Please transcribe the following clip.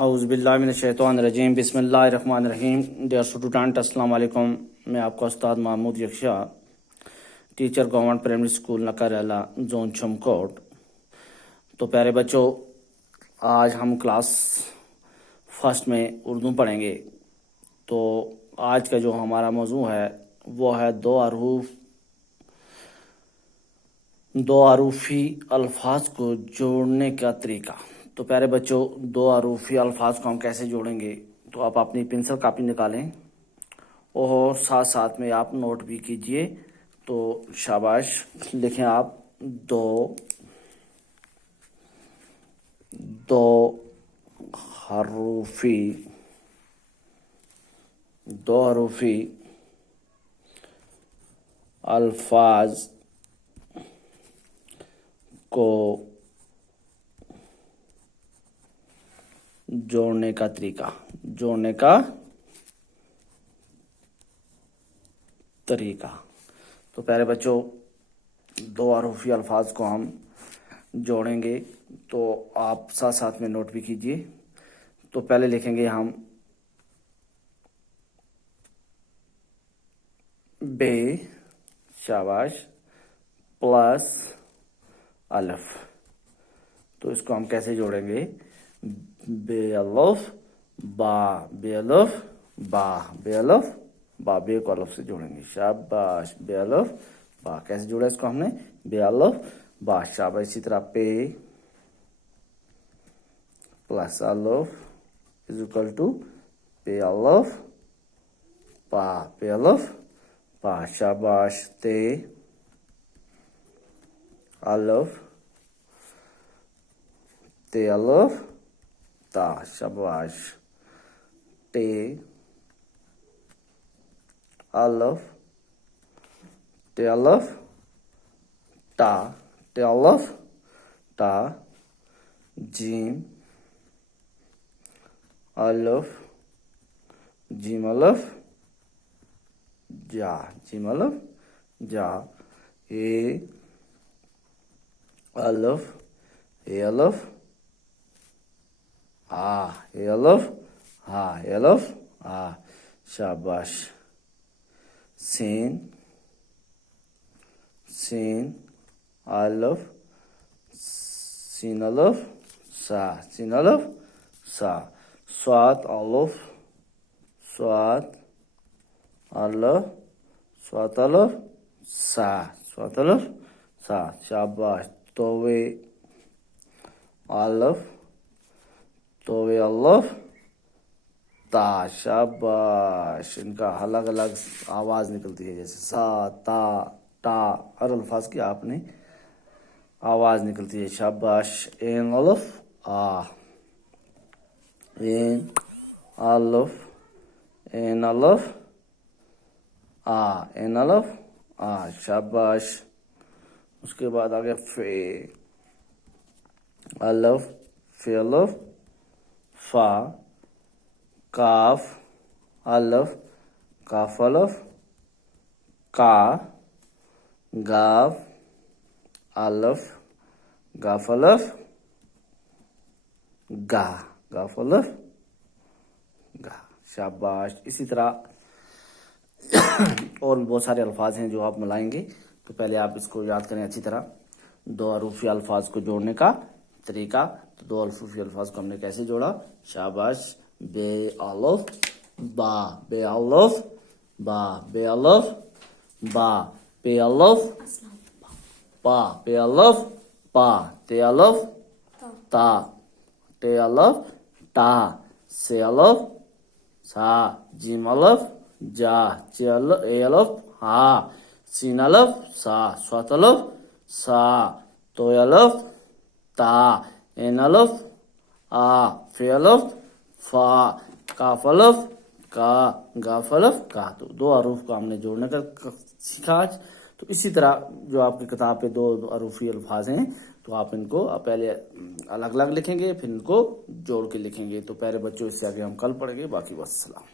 اعوذ باللہ من الشیطان الرجیم بسم اللہ الرحمن الرحیم. ڈیئر اسٹوڈنٹ، السلام علیکم. میں آپ کا استاد محمود یکشا، teacher government primary school Nakrila, zone Chamkot. تو پیارے بچوں، آج ہم کلاس فرسٹ میں اردو پڑھیں گے. تو آج کا جو ہمارا موضوع ہے وہ ہے دو حروفی الفاظ کو جوڑنے کا طریقہ. تو پیارے بچوں، دو حروفی الفاظ کو ہم کیسے جوڑیں گے؟ تو آپ اپنی پنسل کاپی نکالیں اور ساتھ ساتھ میں آپ نوٹ بھی کیجئے. تو شاباش، لکھیں آپ دو حروفی الفاظ کو جوڑنے کا طریقہ. تو پیارے بچوں، دو حروفی الفاظ کو ہم جوڑیں گے. تو آپ ساتھ ساتھ میں نوٹ بھی کیجئے. تو پہلے لکھیں گے ہم بے، شاباش، پلس الف. تو اس کو ہم کیسے جوڑیں گے؟ بے الف با، بے الف با، بے الف با، بے کو الف سے جوڑیں گے. شاباش، بے الف با. کیسے جوڑا اس کو ہم نے؟ بے الف با. شاباش. اسی طرح پے پلس الف از اکول ٹو پے الف با، پے الف با. شاباش. تے الف تے الف تا. شاباش. تے الف تے الف تا، تے الف تا. جیم الف جیم الف جا، جیم الف جا. اے الف اے الف آ، اے الف ہا، اے الف آ. شاباش. سین الف سین الف سا، سین الف سا. صاد الف صاد الف صاد الف سا، صاد الف سا. شاباش. توے الف توے الف تا. شاباش. ان کا الگ الگ آواز نکلتی ہے، جیسے سا، تا، تا. ہر الفاظ کی آپ نے آواز نکلتی ہے. شاباش. این الف آ، این الف این الف آ، این الف آ. شاباش. اس کے بعد آگے فے الف فے الف فا. کاف الف کاف الف کا. گاف الف گاف الف گا، گاف الف گا. شاباش. اسی طرح اور بہت سارے الفاظ ہیں جو آپ ملائیں گے. تو پہلے آپ اس کو یاد کریں اچھی طرح. دو حروفی الفاظ کو جوڑنے کا طریقہ. تو دو حروفی الفاظ کو ہم نے کیسے جوڑا؟ شاباش. بے الف با، بے الف با، بے الف با. پے الف پا، پے الف پا. تے الف تا، تے الف تا. سے الف سا. جیم الف جا، اے الف ہا. سین الف سا، صاد الف سا. تو الف تا. این الف آ. فے الف فا. کاف الف کا. گاف الف کا. تو دو حروف کو ہم نے جوڑنے کا سیکھا آج. تو اسی طرح جو آپ کی کتاب پہ دو حروفی الفاظ ہیں، تو آپ ان کو پہلے الگ الگ لکھیں گے، پھر ان کو جوڑ کے لکھیں گے. تو پیارے بچوں، اس سے آگے ہم کل پڑھیں گے. باقی والسلام.